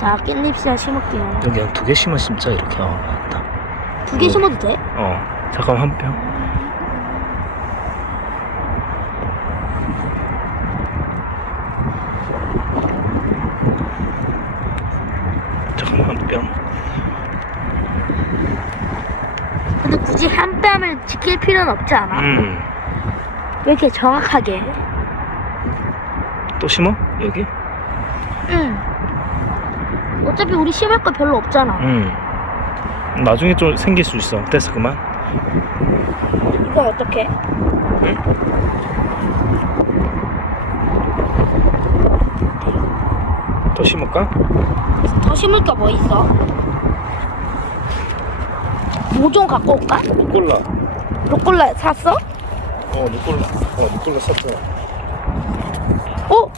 자, 깻잎 씨앗 심을게요. 여기 한 두 개 심어 심자 이렇게 어 맞다 두개 심어도 돼? 어 잠깐 한 병 잠깐만 한 병 근데 굳이 한 뺨을 지킬 필요는 없지 않아? 음. 왜 이렇게 정확하게? 또 심어? 여기? 응. 어차피 우리 심을 거 별로 없잖아. 음. 나중에 좀 생길 수 있어 됐어 그만 이건 어떻게? 또 심을까? 더 심을 거 뭐 있어? 뭐 좀 갖고 올까? 루꼴라 루꼴라 샀어? 어 루꼴라 어 루꼴라 샀어 어?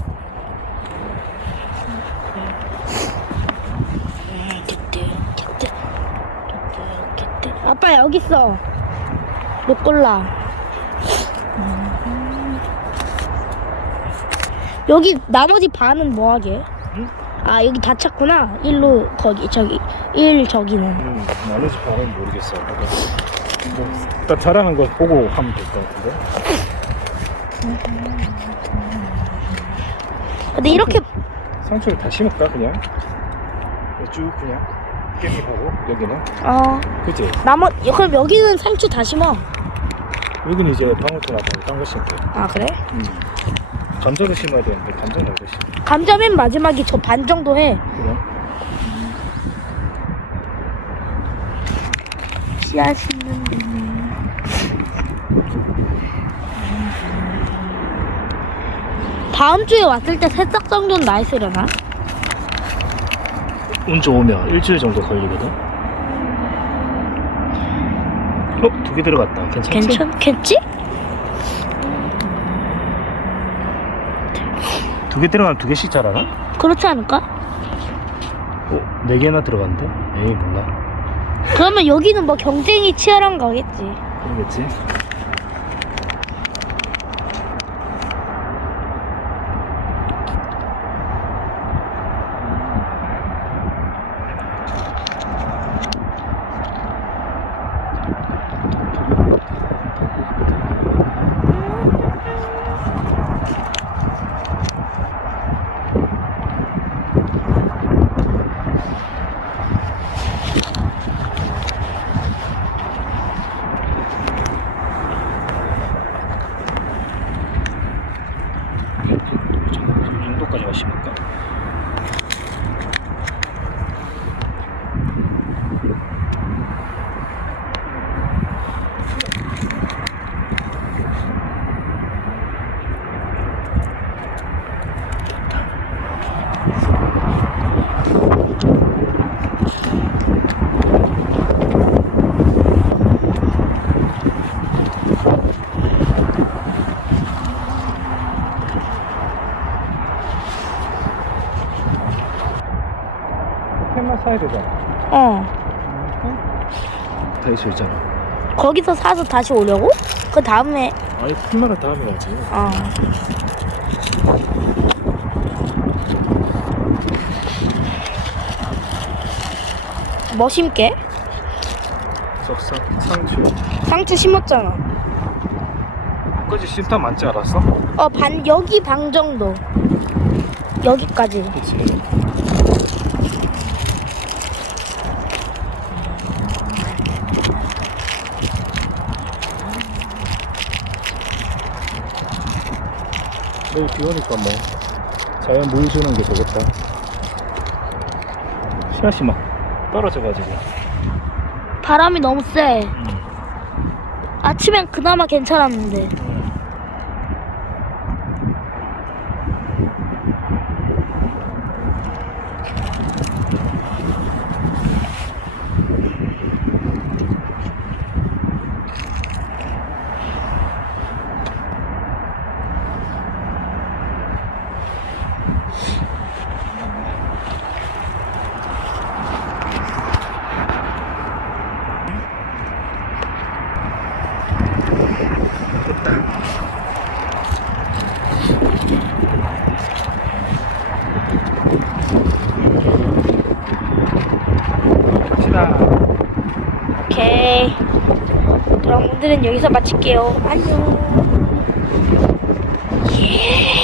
아빠 여기 있어. 루꼴라. 여기 나머지 반은 뭐 하게? 응? 아 여기 다 찼구나. 일로 거기 저기 일 저기는. 음 나머지 발은 모르겠어 뭐딱 자라는 거 보고 하면 될 것 같은데 근데 이렇게 상추를 다 심을까 그냥? 쭉 그냥 깻잎하고 여기는 어 그치? 나머 그럼 여기는 상추 다 심어. 여기는 이제 방울토마토 딴거 심게 아 그래? 음. 감자를 심어야 되는데 감자는 어디 심어? 감자 맨 마지막에 저반 정도 해. 그냥 씨앗 심는 다음 주에 왔을 때 새싹 정도는 나 있으려나? 운 좋으면 일주일 정도 걸리거든 어? 두 개 들어갔다 괜찮지? 괜찮겠지? 두 개 들어가면 두 개씩 자라나? 그렇지 않을까? 어? 네 개나 들어갔는데? 에이 몰라 그러면 여기는 뭐 경쟁이 치열한 거겠지. 그러겠지 정도까지만 캔만 사야 되잖아 어. 다 있어 있잖아 거기서 사서 다시 오려고? 그 다음에 아니 캔만은 다음에 가지 어. 뭐 심게? 석사 상추 상추 심었잖아. 까지 심타 많지 않았어? 어, 반, 여기 방 정도. 여기까지. 그치 내일 비 오니까 뭐 자연 물 주는 게 되겠다 씨앗이 막 떨어져가지고 바람이 너무 세. 아침엔 그나마 괜찮았는데. 그럼 오늘은 여기서 마칠게요. 안녕. 예.